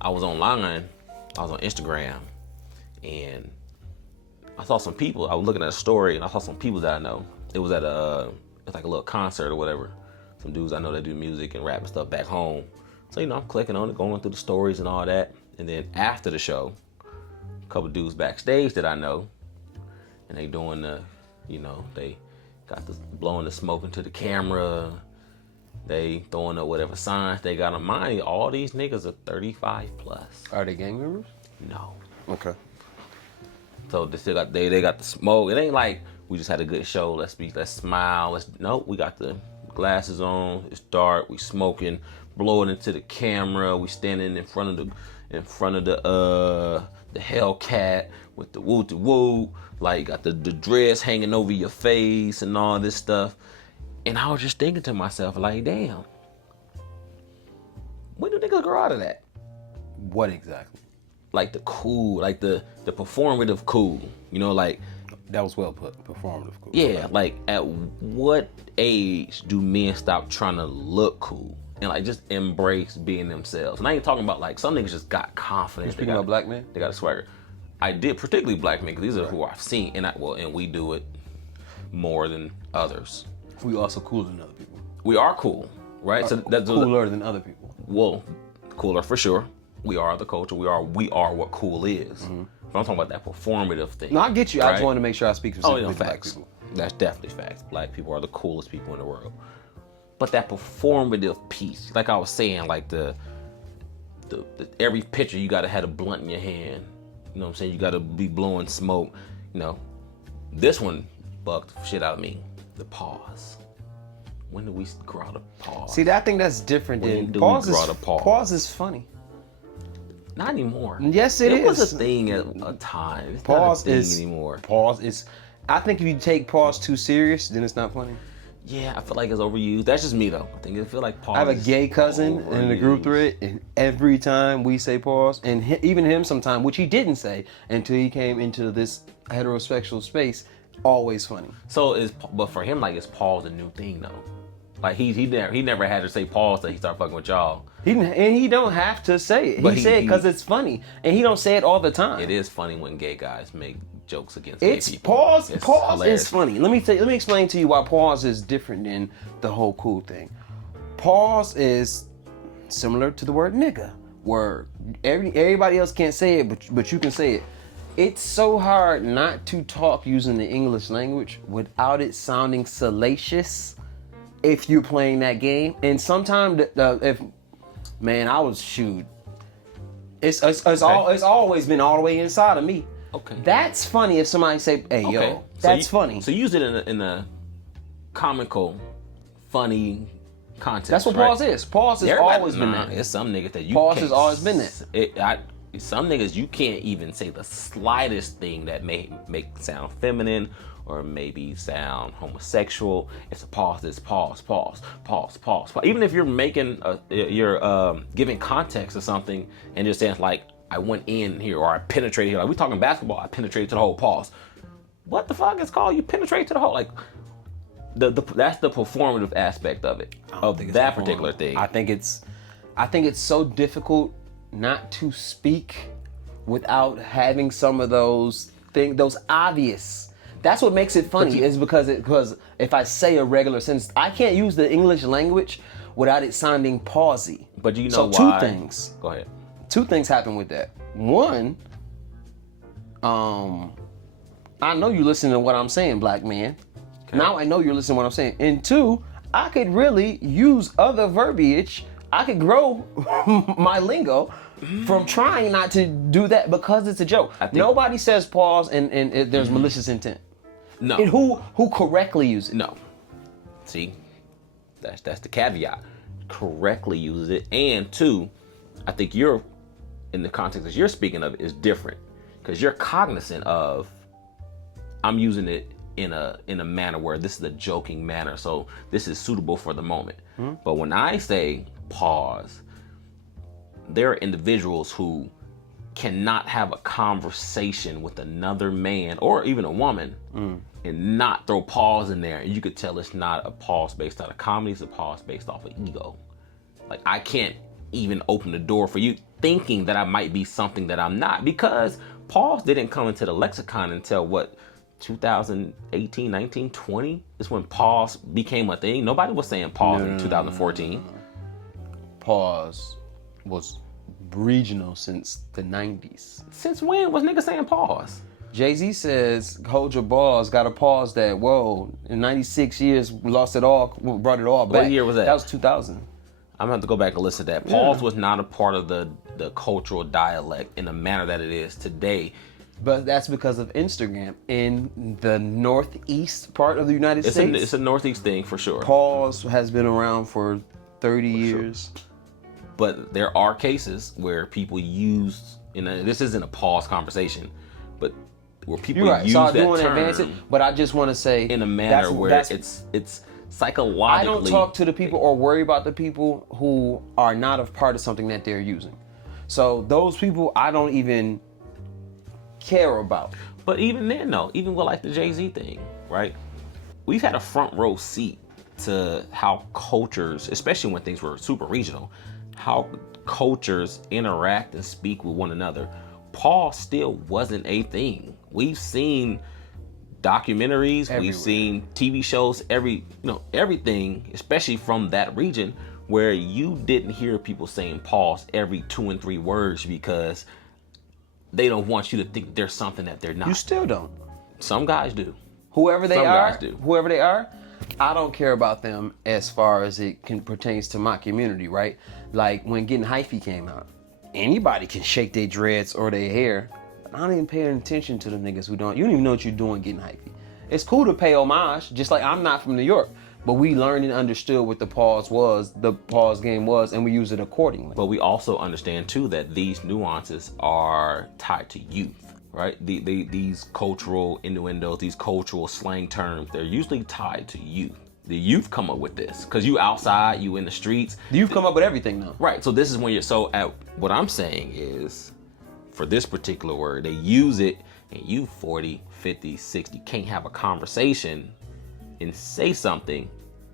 I was online, I was on Instagram, and I saw some people. I was looking at a story, and I saw some people that I know. It was at it's like a little concert or whatever. Some dudes I know that do music and rap and stuff back home. So I'm clicking on it, going through the stories and all that. And then after the show, a couple dudes backstage that I know, and they doing they got the blowing the smoke into the camera. They throwing up whatever signs they got on mine. All these niggas are 35 plus. Are they gang members? No. Okay. So they got the smoke. It ain't like we just had a good show. Let's smile. Nope. We got the glasses on. It's dark. We smoking, blowing into the camera. We standing in front of the Hellcat with the woo. Like got the dress hanging over your face and all this stuff. And I was just thinking to myself, like, damn, when do niggas grow out of that? What exactly? Like the cool, like the performative cool, like. That was well put, performative cool. Yeah, like at what age do men stop trying to look cool and like just embrace being themselves? And I ain't talking about like some niggas just got confidence. You speaking about black men? They got a swagger. I did, particularly black men, because these are who I've seen, and we do it more than others. We also cooler than other people. We are cool, right? So that's cooler than other people. Well, cooler for sure. We are the culture. We are what cool is. Mm-hmm. But I'm talking about that performative thing. No, I get you. Right? I just wanted to make sure I speak specifically to black facts. people. That's definitely facts. Black people are the coolest people in the world. But that performative piece, like I was saying, like the every picture you gotta have a blunt in your hand. You know what I'm saying? You gotta be blowing smoke. This one bugged the shit out of me. The pause. When do we grow out of pause? See, I think that's different than pause. Pause is funny. Not anymore. Yes, it is. It was a thing at a time. It's pause not a thing anymore. Pause is. I think if you take pause too serious, then it's not funny. Yeah, I feel like it's overused. That's just me though. I think I feel like pause. I have a gay cousin in the group thread, and every time we say pause, and even him sometime, which he didn't say until he came into this heterosexual space, always funny. So but for him, like, is pause a new thing though? Like he never had to say pause till he started fucking with y'all. He don't have to say it. He said it because it's funny, and he don't say it all the time. It is funny when gay guys make jokes against gay people. Pause is funny. Let me explain to you why pause is different than the whole cool thing. Pause is similar to the word nigga, where everybody else can't say it, but you can say it. It's so hard not to talk using the English language without it sounding salacious if you're playing that game. And sometimes it's always been all the way inside of me. Okay. That's funny if somebody say, "Hey, okay. Yo, that's funny." So use it in a comical, funny context. That's what pause is. Pause has always been that. It's some niggas that you pause has always been that. Some niggas you can't even say the slightest thing that may make sound feminine or maybe sound homosexual. It's a pause. It's pause. Even if you're making you're giving context to something and just saying like, I went in here or I penetrated here. Like we talking basketball, I penetrated to the hole. Pause. What the fuck is called? You penetrate to the hole. Like that's the performative aspect of it. Of that particular thing. I think it's so difficult not to speak without having some of those things, those obvious. That's what makes it funny is because if I say a regular sentence, I can't use the English language without it sounding pausey. But you know so why? Two things. Go ahead. Two things happen with that. One, I know you listen to what I'm saying, black man. Okay. Now I know you're listening to what I'm saying. And two, I could really use other verbiage. I could grow my lingo from trying not to do that because it's a joke. Nobody says pause and there's malicious intent. No. And who correctly uses it? No. See, that's the caveat. Correctly uses it. And two, I think you're in the context that you're speaking of is different because you're cognizant of I'm using it in a manner where this is a joking manner, so this is suitable for the moment. Mm-hmm. But when I say pause, there are individuals who cannot have a conversation with another man or even a woman and not throw pause in there, and you could tell it's not a pause based out of comedy, it's a pause based off of ego. Like I can't even open the door for you thinking that I might be something that I'm not, because pause didn't come into the lexicon until what, 2018, 19, 20 is when pause became a thing. Nobody was saying pause in 2014. Pause was regional since the 90s. Since when was niggas saying pause? Jay-Z says, hold your balls, gotta pause that. Whoa, in 96 years, we lost it all, brought it all back. What year was that? That was 2000. I'm gonna have to go back and listen to that. Pause was not a part of the cultural dialect in the manner that it is today. But that's because of Instagram. In the northeast part of the United States, It's a Northeast thing for sure. pause has been around for 30 years. But there are cases where people use, this isn't a pause conversation, but where people You're right. use So I that do want to term advance it, but I just want to say in a manner where it's psychologically. I don't talk to the people or worry about the people who are not a part of something that they're using. So those people I don't even care about. But even then, though, even with like the Jay-Z thing, right? We've had a front row seat to how cultures, especially when things were super regional, how cultures interact and speak with one another. Pause still wasn't a thing. We've seen documentaries, Everywhere. we've seen TV shows, everything, especially from that region, where you didn't hear people saying pause every 2 and 3 words because they don't want you to think there's something that they're not. You still don't. Some guys do. Whoever they Some are, guys do. whoever they are, I don't care about them as far as it pertains to my community, right? Like when Getting Hyphy came out, anybody can shake their dreads or their hair. But I don't even pay attention to the niggas who don't. You don't even know what you're doing Getting Hyphy. It's cool to pay homage, just like I'm not from New York, but we learned and understood what the pause game was, and we use it accordingly. But we also understand too that these nuances are tied to youth, right? These cultural innuendos, these cultural slang terms, they're usually tied to youth. The youth come up with this because you outside, you in the streets. You've come up with everything now. Right. So this is when what I'm saying is, for this particular word, they use it and you 40, 50, 60 can't have a conversation and say something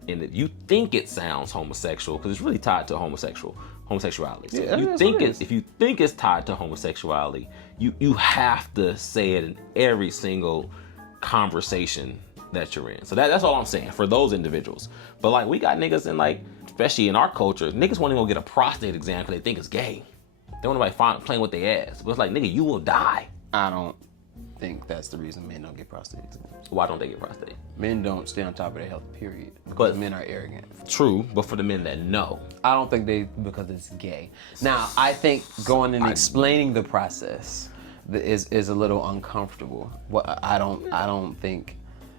and if you think it sounds homosexual, because it's really tied to homosexuality. So Yeah, if you think it's tied to homosexuality, you have to say it in every single conversation that you're in. So that's all I'm saying for those individuals. But like we got niggas in like, especially in our culture, niggas want to go get a prostate exam because they think it's gay. They want nobody playing with their ass. But it's like, nigga, you will die. I don't think that's the reason men don't get prostate exams. Why don't they get prostate? Men don't stay on top of their health, period. Because men are arrogant. True, but for the men that know. I don't think because it's gay. Now, I think going and explaining the process is a little uncomfortable. I don't think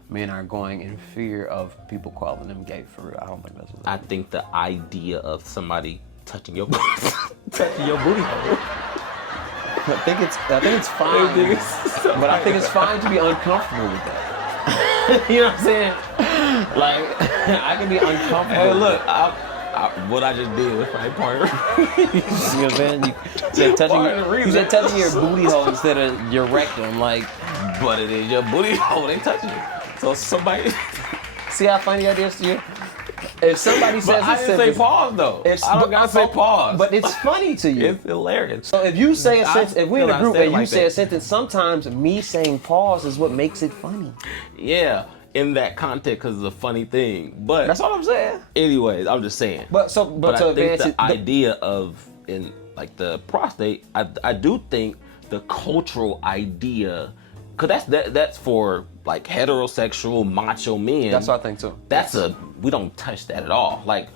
men are going in fear of people calling them gay for real. I don't think that's what I think the idea of somebody touching your booty hole. I think it's fine. But I think it's fine to be uncomfortable with that. You know what I'm saying? Like, I can be uncomfortable. Hey, look, what I just did was probably part of You know what I'm saying? You said touching your booty hole instead of your rectum. Like, but it is your booty hole. They touching it. So somebody. See how funny that is to you? If somebody says I didn't say pause though. I don't gotta say pause. But it's funny to you. It's hilarious. So if you say a sentence, if we're in a group and you like say that. a sentence, sometimes me saying pause is what makes it funny. Yeah, in that context, because it's a funny thing. But That's all I'm saying. anyways, I'm just saying. But to I think advance the it, idea of in like the prostate, I do think the cultural idea, because that's for like heterosexual macho men. that's what I think too. We don't touch that at all. Like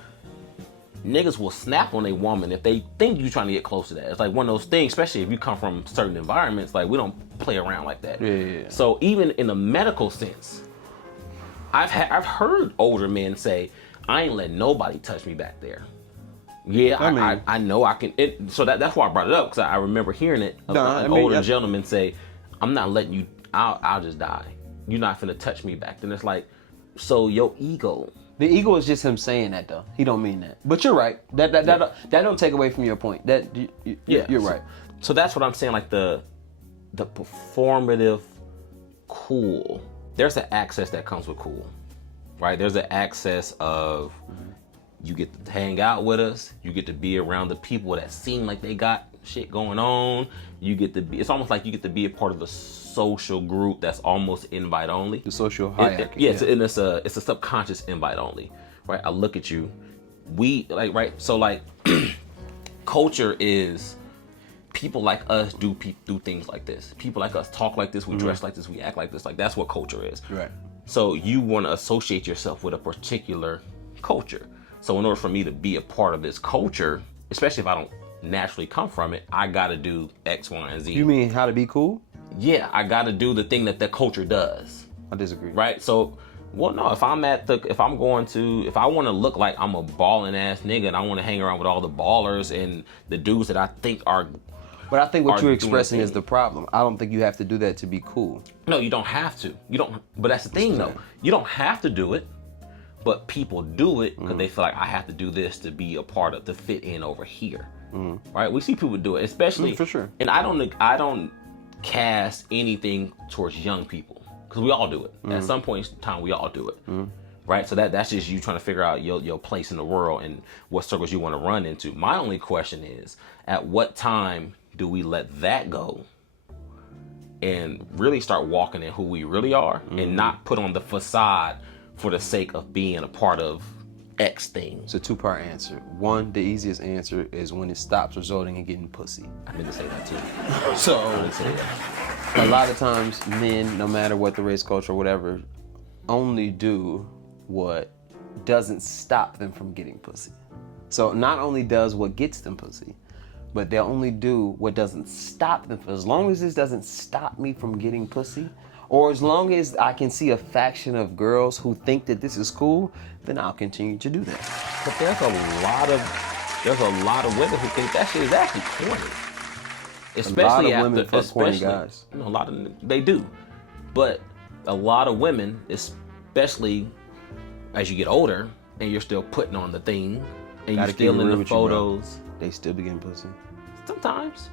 niggas will snap on a woman if they think you're trying to get close to that. It's like one of those things, especially if you come from certain environments. Like we don't play around like that. Yeah. So even in a medical sense, I've heard older men say, "I ain't letting nobody touch me back there." Yeah, I know I can. So that's why I brought it up, because I remember hearing it. An older gentleman say, "I'm not letting you. I'll just die. You're not finna touch me back." Then it's like, so your ego. The ego is just him saying that though. He don't mean that. But you're right. That don't take away from your point. You're right. So that's what I'm saying. Like the performative cool. There's an access that comes with cool, right? There's an access of You get to hang out with us. You get to be around the people that seem like they got shit going on. You get to be, it's almost like you get to be a part of the social group that's almost invite only. The social hierarchy. And it's a subconscious invite only, right? I look at you. We like, right? So like culture is people like us do things like this. People like us talk like this, we dress like this, we act like this. Like that's what culture is. Right. So you want to associate yourself with a particular culture. So in order for me to be a part of this culture, especially if I don't naturally come from it, I got to do X, Y, and Z. You mean how to be cool? Yeah, I got to do the thing that the culture does. I disagree. Right? So, well, no, if I want to look like I'm a balling ass nigga and I want to hang around with all the ballers and the dudes that I think are. But I think what you're expressing is the problem. I don't think you have to do that to be cool. No, you don't have to. You don't. But that's the thing, though. You don't have to do it. But people do it because they feel like I have to do this to be a part of, to fit in over here. Right? We see people do it, especially. For sure. And I don't cast anything towards young people because we all do it. At some point in time, we all do it. Right? So that's just you trying to figure out your place in the world and what circles you want to run into. My only question is, at what time do we let that go and really start walking in who we really are and not put on the facade for the sake of being a part of X thing? It's a two-part answer. One, the easiest answer is when it stops resulting in getting pussy. I meant to say that too. So, I meant to say that. a lot of times men, no matter what the race, culture, or whatever, only do what doesn't stop them from getting pussy. So not only does what gets them pussy, but they'll only do what doesn't stop them. As long as this doesn't stop me from getting pussy, or as long as I can see a faction of girls who think that this is cool, then I'll continue to do that. But there's a lot of women who think that shit is actually corny. Especially women fuck corny guys. You know, they do. But a lot of women, especially as you get older and you're still putting on the thing and you're still in the photos. They still be getting pussy. Sometimes.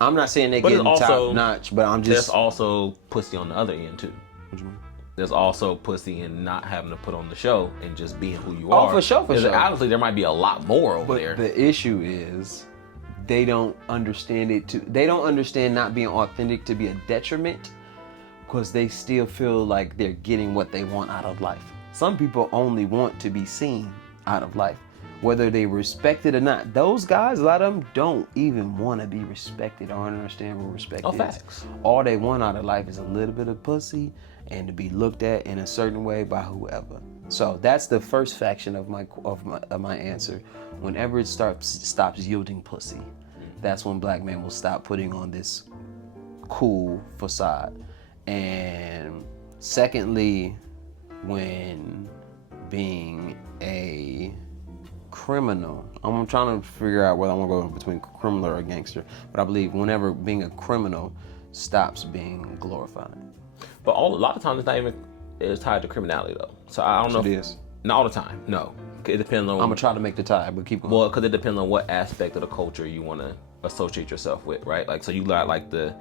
I'm not saying they're getting top notch, but I'm just. There's also pussy on the other end too. What you mean? There's also pussy in not having to put on the show and just being who you are. Oh, for sure. Honestly, there might be a lot more over there. The issue is they don't understand it. They don't understand not being authentic to be a detriment because they still feel like they're getting what they want out of life. Some people only want to be seen out of life, whether they respect it or not. Those guys, a lot of them don't even want to be respected or understand what respect is. Facts. All they want out of life is a little bit of pussy and to be looked at in a certain way by whoever. So that's the first faction of my answer. Whenever it stops yielding pussy, that's when black men will stop putting on this cool facade. And secondly, when being a criminal, I'm trying to figure out whether I want to go between criminal or gangster, but I believe whenever being a criminal stops being glorified. But a lot of times it's not even tied to criminality though. So I don't know. It is. Not all the time. No, it depends on. I'm gonna try to make the tie, but keep going. Well, because it depends on what aspect of the culture you want to associate yourself with, right? Like, so you got like the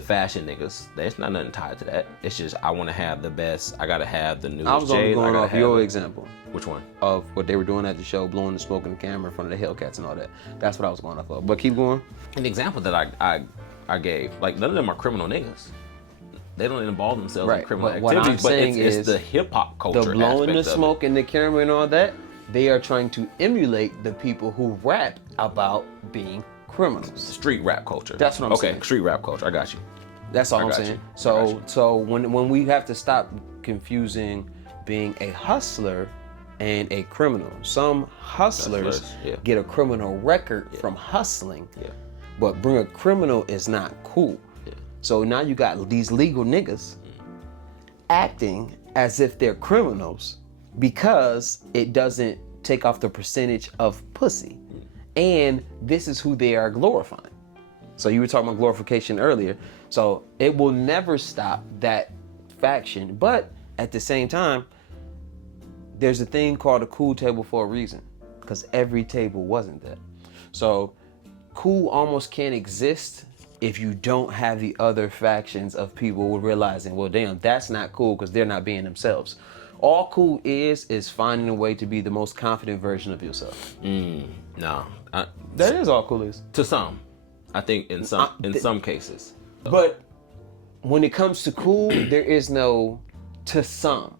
fashion niggas. There's not nothing tied to that. It's just I want to have the best. I gotta have the newest. I was only going off your example. Which one? Of what they were doing at the show, blowing the smoke in the camera in front of the Hellcats and all that. That's what I was going off of. But keep going. An example that I gave, like none of them are criminal niggas. They don't involve themselves in criminal activities. What I'm saying is the hip hop culture. The blowing the smoke in the camera and all that. They are trying to emulate the people who rap about being criminals. Street rap culture. That's what I'm saying. Okay, street rap culture. I got you. That's all I'm saying. So when we have to stop confusing being a hustler and a criminal. Some hustlers get a criminal record from hustling, but being a criminal is not cool. So now you got these legal niggas acting as if they're criminals because it doesn't take off the percentage of pussy. And this is who they are glorifying. So you were talking about glorification earlier. So it will never stop that faction. But at the same time, there's a thing called a cool table for a reason, because every table wasn't that. So cool almost can't exist if you don't have the other factions of people realizing, well, damn, that's not cool because they're not being themselves. All cool is finding a way to be the most confident version of yourself. No, That is all cool is. to some. I think in some cases. But when it comes to cool, there is no to some.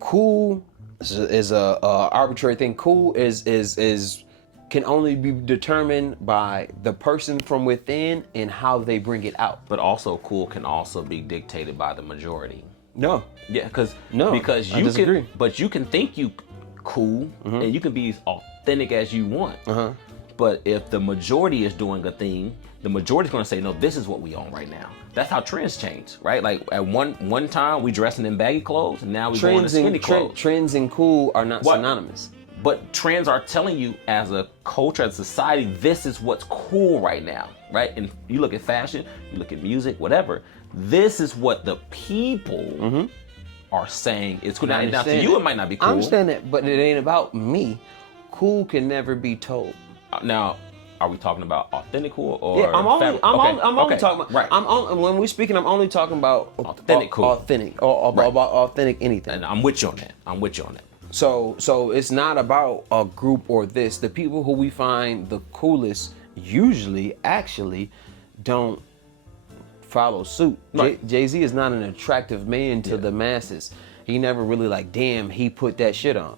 Cool is a arbitrary thing. Cool is can only be determined by the person from within and how they bring it out. But also, cool can also be dictated by the majority. No. Yeah, because I you disagree. can, but you can think you cool and you can be as authentic as you want. But if the majority is doing a thing, the majority is going to say, no, this is what we own right now. That's how trends change, right? Like at one time we dressing in baggy clothes, and now we going to skinny clothes. Trends and cool are not synonymous. But trends are telling you as a culture, as a society, this is what's cool right now, right? And you look at fashion, you look at music, whatever. This is what the people are saying is cool. Now to you, it might not be cool. I understand that, but it ain't about me. Cool can never be told. Now, are we talking about authentic cool or? Yeah, I'm only talking about. Right. When we're speaking, I'm only talking about Authentic cool. Authentic or Right. about authentic anything. And I'm with you on that. So it's not about a group or this. The people who we find the coolest usually actually don't follow suit. Right. Jay-Z is not an attractive man to the masses. He never really like, damn, he put that shit on.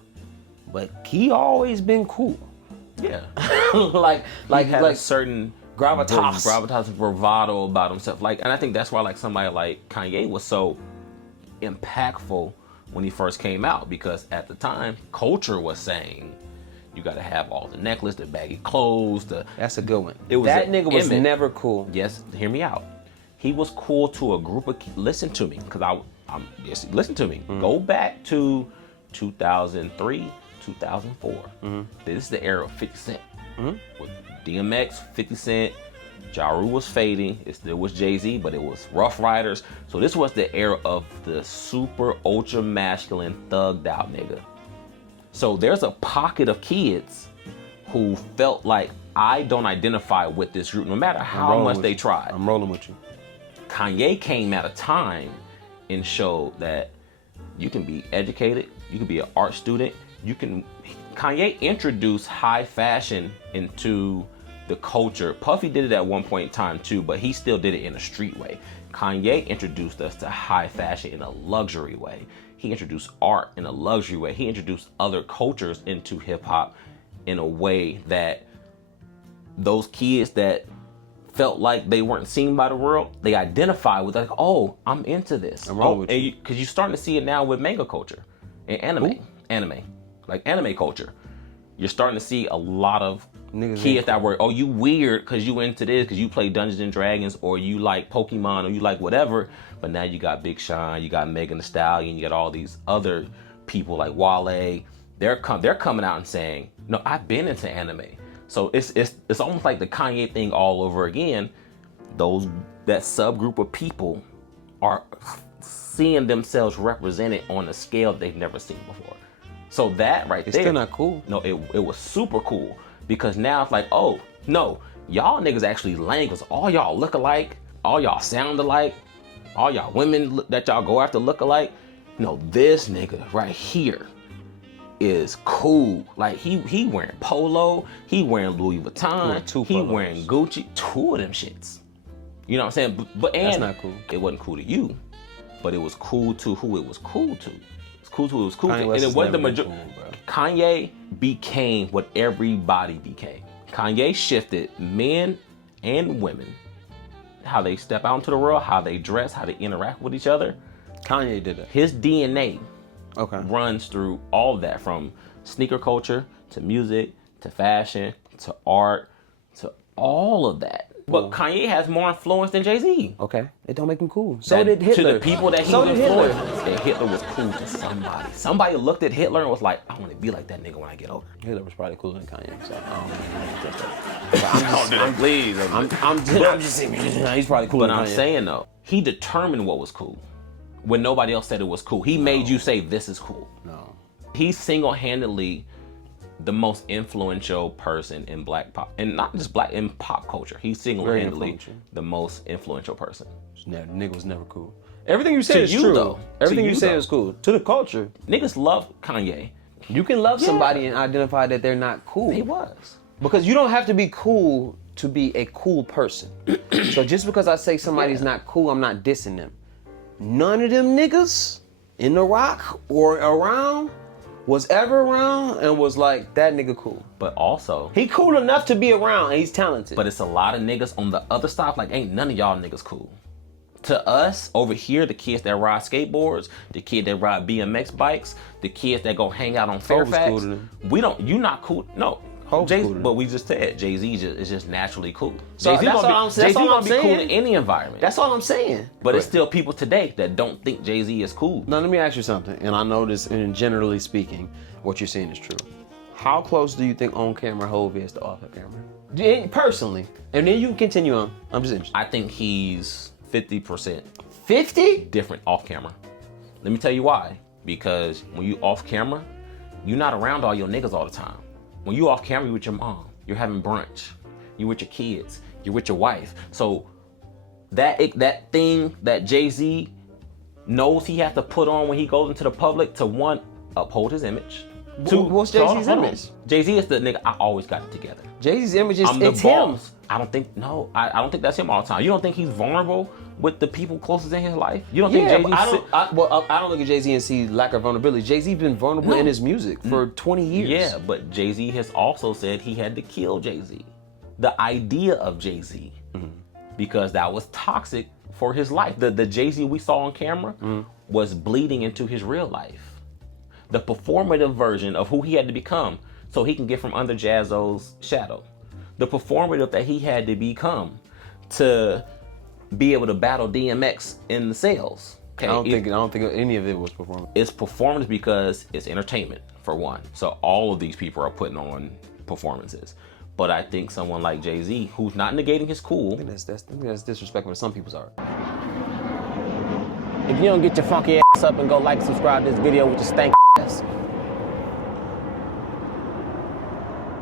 But he always been cool. Yeah. like a certain gravitas, bravado about himself. Like, and I think that's why like somebody like Kanye was so impactful when he first came out, because at the time culture was saying you got to have all the necklace, the baggy clothes, That's a good one. It was that an nigga was image. never cool. Yes, hear me out. He was cool to a group of listen to me, because listen to me. Go back to 2003, 2004. This is the era of 50 Cent. With DMX, 50 Cent, Ja Rule was fading. It still was Jay-Z, but it was Rough Riders. So this was the era of the super ultra masculine thugged out nigga. So there's a pocket of kids who felt like, I don't identify with this group no matter how much they tried. I'm rolling with you. Kanye came at a time and showed that you can be educated, you can be an art student, Kanye introduced high fashion into the culture. Puffy did it at one point in time too, but he still did it in a street way. Kanye introduced us to high fashion in a luxury way. He introduced art in a luxury way. He introduced other cultures into hip hop in a way that those kids that felt like they weren't seen by the world, they identify with, like, oh, I'm into this. I'm wrong with you. Because you're starting to see it now with manga culture and anime culture. You're starting to see a lot of Niggas kids that were, oh, you weird because you into this, because you play Dungeons and Dragons, or you like Pokemon, or you like whatever. But now you got Big Sean, you got Megan Thee Stallion, you got all these other people like Wale. They're coming out and saying, no, I've been into anime. So it's almost like the Kanye thing all over again. That subgroup of people are seeing themselves represented on a scale they've never seen before. So that right It's there, still not cool. No, it was super cool, because now it's like, oh no, y'all niggas actually lame, because all y'all look alike, all y'all sound alike, all y'all women that y'all go after look alike. No, this nigga right here is cool. Like he wearing polo, he wearing Louis Vuitton, he wearing Gucci, 2 of them shits. You know what I'm saying? But That's not cool. It wasn't cool to you, but it was cool to who it was cool to. It's cool to who it was cool Kanye to, West and it is wasn't the never majority. been cool, bro. Kanye became what everybody became. Kanye shifted men and women, how they step out into the world, how they dress, how they interact with each other. Kanye did it. His DNA Okay. runs through all of that, from sneaker culture to music to fashion to art to all of that. But Kanye has more influence than Jay-Z. Okay. It don't make him cool. So did Hitler. To the people that he So was did Hitler. influenced, that Hitler was cool to somebody. Somebody looked at Hitler and was like, I want to be like that nigga when I get older. Hitler was probably cooler than Kanye. So I'm just saying, he's probably cooler But than I'm Kanye. saying though, he determined what was cool when nobody else said it was cool. He made you say this is cool. No. He's single-handedly the most influential person in black pop, and not just black, in pop culture. He's single-handedly influential. the most influential person. Nigga was never cool. Everything you said To is you, true. though. Everything To you you, said though. is cool. To the culture. Niggas love Kanye. You can love somebody and identify that they're not cool. He was. Because you don't have to be cool to be a cool person. So just because I say somebody's not cool, I'm not dissing them. None of them niggas in the rock or around was ever around and was like, that nigga cool. But also, He cool enough to be around and he's talented. but it's a lot of niggas on the other side. Like, ain't none of y'all niggas cool. To us, over here, the kids that ride skateboards, the kid that ride BMX bikes, the kids that go hang out on Fairfax, cool to them. we don't, you not cool. No. Hope's Jay, cool to them. but we just said Jay-Z is just naturally cool. So Jay-Z that's gonna all I'm- be, that's Jay-Z all gonna I'm be cool saying. in any environment. That's all I'm saying. But it's still people today that don't think Jay-Z is cool. Now let me ask you something, and I know this, and generally speaking, what you're saying is true. How close do you think on camera Hov is to off camera? Personally, and then you can continue on. I'm just interested. I think he's 50% 50? different off camera. Let me tell you why. Because when you off camera, you're not around all your niggas all the time. When you off camera, you with your mom. You're having brunch. You're with your kids. You're with your wife. So that thing that Jay-Z knows he has to put on when he goes into the public to, one, uphold his image. Two, What's hold on, Jay-Z's hold on. image? Jay-Z is the nigga, I always got it together. Jay-Z's image is I'm the it's him. boss. I don't think that's him all the time. You don't think he's vulnerable with the people closest in his life? You don't think Yeah, Jay-Z but I don't look at Jay-Z and see lack of vulnerability. Jay-Z been vulnerable in his music for 20 years. Yeah, but Jay-Z has also said he had to kill Jay-Z. The idea of Jay-Z, because that was toxic for his life. The Jay-Z we saw on camera was bleeding into his real life. The performative version of who he had to become so he can get from under Jaz-O's shadow. The performative that he had to become to be able to battle DMX in the sales. Okay, I don't think any of it was performance. it's performance because it's entertainment, for one. So all of these people are putting on performances. But I think someone like Jay-Z, who's not negating his cool, That's disrespectful to some people's art. If you don't get your funky ass up and go like, subscribe to this video with your stank ass.